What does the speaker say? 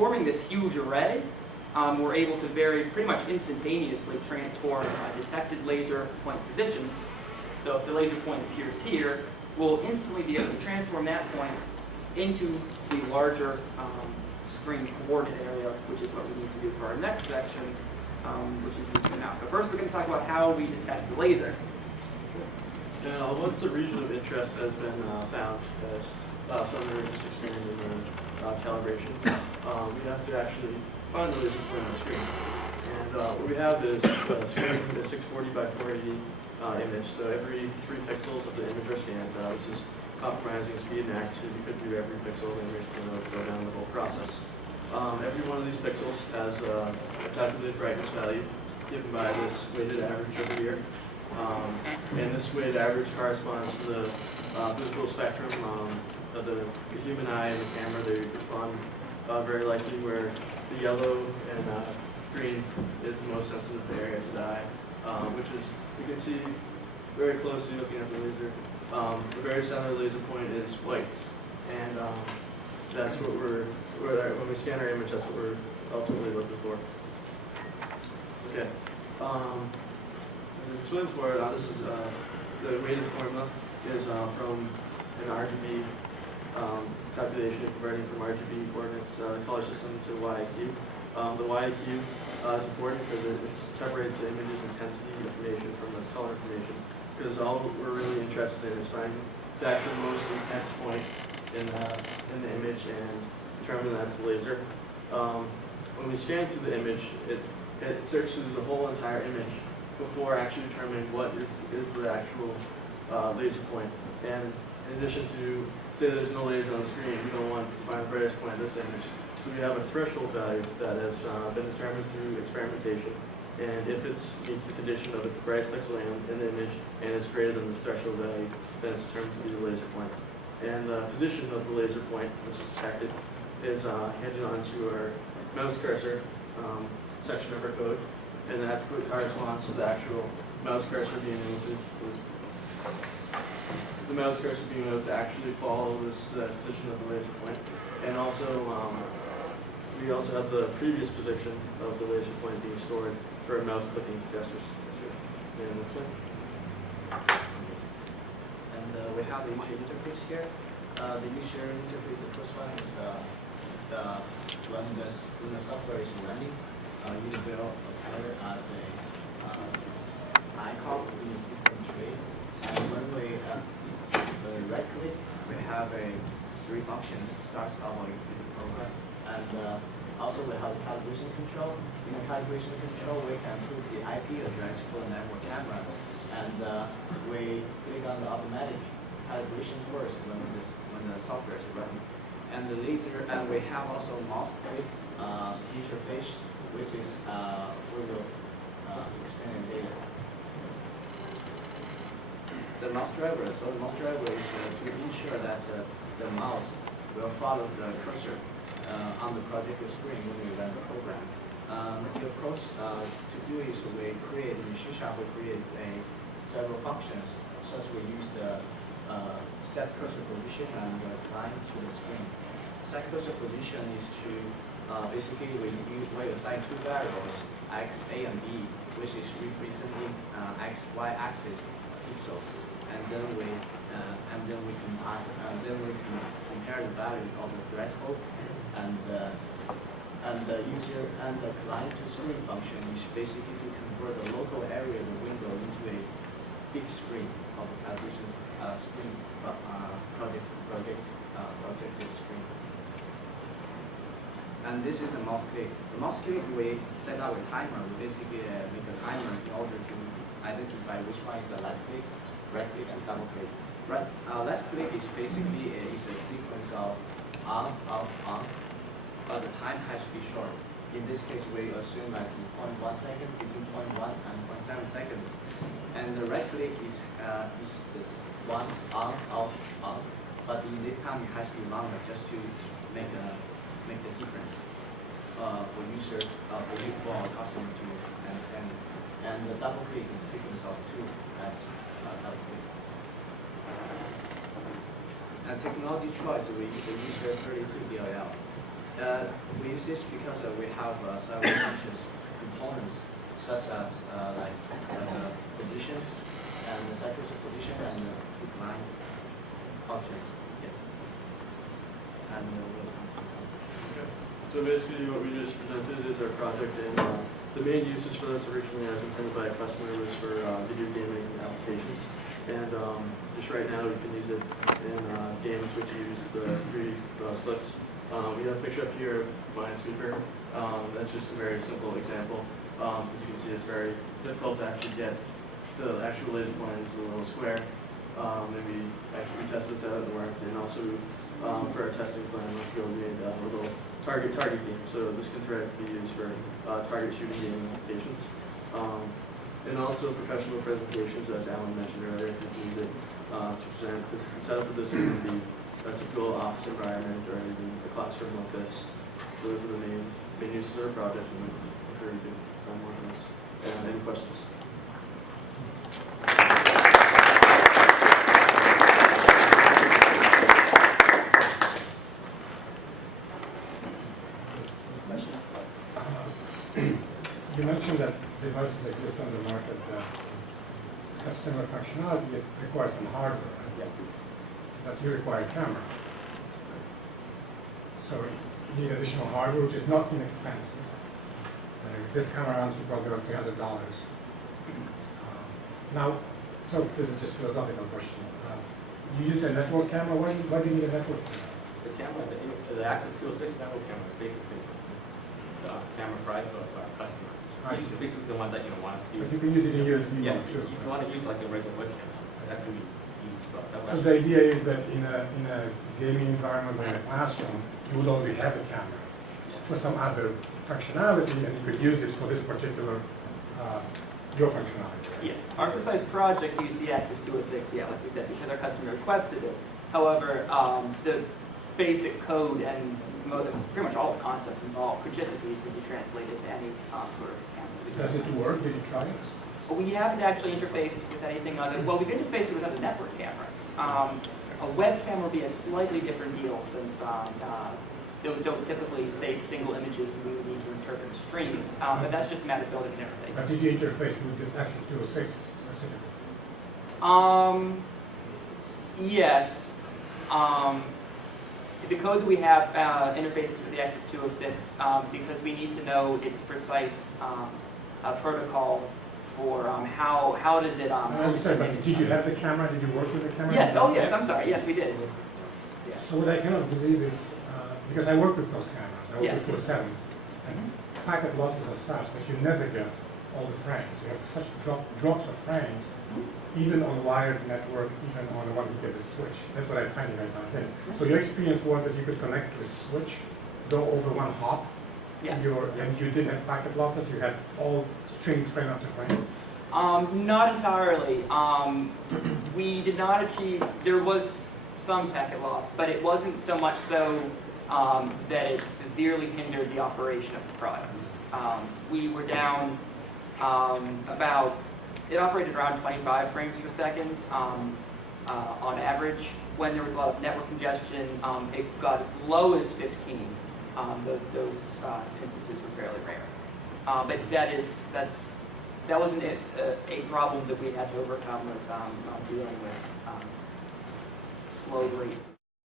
forming this huge array, we're able to pretty much instantaneously transform detected laser point positions. So if the laser point appears here, we'll instantly be able to transform that point into the larger screen coordinate area, which is what we need to do for our next section, which is using now. So first we're going to talk about how we detect the laser. Now, once the region of interest has been found, as some are just explained in the calibration, we have to actually find the laser point on the screen. And what we have is a screen, a 640 by 480 image. So every 3 pixels of the image are scanned. This is compromising speed and accuracy. We could do every pixel of the image, but it'll slow down the whole process. Every one of these pixels has a calculated brightness value given by this weighted average over here. And this weighted average corresponds to the visible spectrum of the human eye and the camera. They respond very likely where the yellow and green is the most sensitive area to the eye, which is, you can see very closely looking at the laser. The very center of the laser point is white, and that's what when we scan our image, that's what we're ultimately looking for. Okay. Explain before, this is the weighted formula is from an RGB calculation converting from RGB coordinates color system to YIQ. The YIQ is important because it separates the image's intensity information from its color information. Because all we're really interested in is finding the actual most intense point in the image and determine that's the laser. When we scan through the image, it searches through the whole entire image before actually determining what is the actual laser point. And in addition to, say there's no laser on the screen, we don't want to find the brightest point in this image. So we have a threshold value that has been determined through experimentation. And if it meets the condition of it's the brightest pixel in the image and it's greater than this threshold value, then it's determined to be the laser point. And the position of the laser point, which is detected, is handed onto our mouse cursor section of our code. And that's what corresponds to the actual mouse cursor being able to actually follow this position of the laser point. And also, we also have the previous position of the laser point being stored for mouse clicking gestures. And this one. And we have the user interface here. The user interface, the first one is when the software is running, you will appear as a icon in the system tree. And when we right click, we have 3 functions starts downloading to the program. And also we have the calibration control. In the calibration control, we can put the IP address for the network camera. And we click on the automatic calibration first when the software is running. And the laser, and we have also mouse click interface, which is we will explain it later. The mouse driver. So the mouse driver is to ensure that the mouse will follow the cursor on the projector screen when we run the program. The approach to do is we create in C# we create several functions, such we use the set cursor position and climb to the screen. Set cursor position is to basically we assign 2 variables, x, a, and b, which is representing x, y axis pixels, and then we compare the value of the threshold and the user and the client to screen function is basically to convert the local area of the window into a big screen of the calibration screen projected screen. And this is a mouse click. The mouse click, we set up a timer. We basically make a timer in order to identify which one is the left click, right click, and double click. Left click is basically a sequence of on, off, on, but the time has to be short. In this case, we assume that 0.1 second, between 0.1 and 0.7 seconds. And the right click is one on, off, on. But in this time, it has to be longer just to make the difference for user, for our customer to understand. And the double click is sequence of 2 at double click. And technology choice, we use the user 32 DLL. We use this because we have several functions components, such as like positions and the cycles of position and the hook line functions. Yes. And Okay. So basically what we just presented is our project, and the main uses for this originally as intended by a customer was for video gaming applications. And just right now we can use it in games which use the three splits. We have a picture up here of Minesweeper. That's just a very simple example. As you can see, it's very difficult to actually get the actual laser point into the little square. And we tested this out and it worked. And also for our testing plan, we made a little target game. So this can directly be used for target shooting gaming applications. And also professional presentations, as Alan mentioned earlier, you can use it to present. The setup of this is going to be a typical office environment or even a classroom like this. So those are the main uses of our project, and I'm sure you can find more on this. Any questions? You mentioned that devices exist on the market that have similar functionality. It requires some hardware. Yeah. But you require a camera. So you need additional hardware, which is not inexpensive. This camera runs you probably about $300. Now, so this is just a philosophical question. You use a network camera. Why do you need a network camera? The camera, the Access 206 network camera is basically the camera provided to us by our customer. It's basically the one that you want us to use. But you can use it in USB Yes, mode too. if you want to use like a regular webcam, that can be used as well. So the idea is that in a gaming environment or in a classroom, you would already have a camera for some other functionality, and you could use it for this particular your functionality. Yes, our precise project used the Access 206, yeah, like we said, because our customer requested it. However, the basic code and pretty much all the concepts involved could just as easily be translated to any sort of camera. Does it work? Did you try it? But we haven't actually interfaced with anything other. Well, we've interfaced it with other network cameras. A webcam will be a slightly different deal since those don't typically save single images and we would need to interpret a stream. But that's just a matter of building an interface. But did you interface with this Access 206 specifically? Yes. The code that we have interfaces with the Access 206 because we need to know its precise protocol for how does it. I understand, but did you have the camera? Did you work with the camera? Yes. Oh, yes. I'm sorry. Yes, we did. Yes. So what I cannot believe is because I work with those cameras. I work Yes. with 4.7s, and packet losses are such that you never get all the frames. You have such drops of frames, even on wired network, even on the one you get a switch. That's what I'm finding right now. Yes. So your experience was that you could connect to a switch, go over one hop, Yeah. and you didn't have packet losses. You had all string frame after frame. Not entirely. We did not achieve. There was some packet loss, but it wasn't so much so that it severely hindered the operation of the product. We were down about. It operated around 25 frames per second on average. When there was a lot of network congestion, it got as low as 15. Those instances were fairly rare. But that wasn't a problem that we had to overcome. Was dealing with slow rates.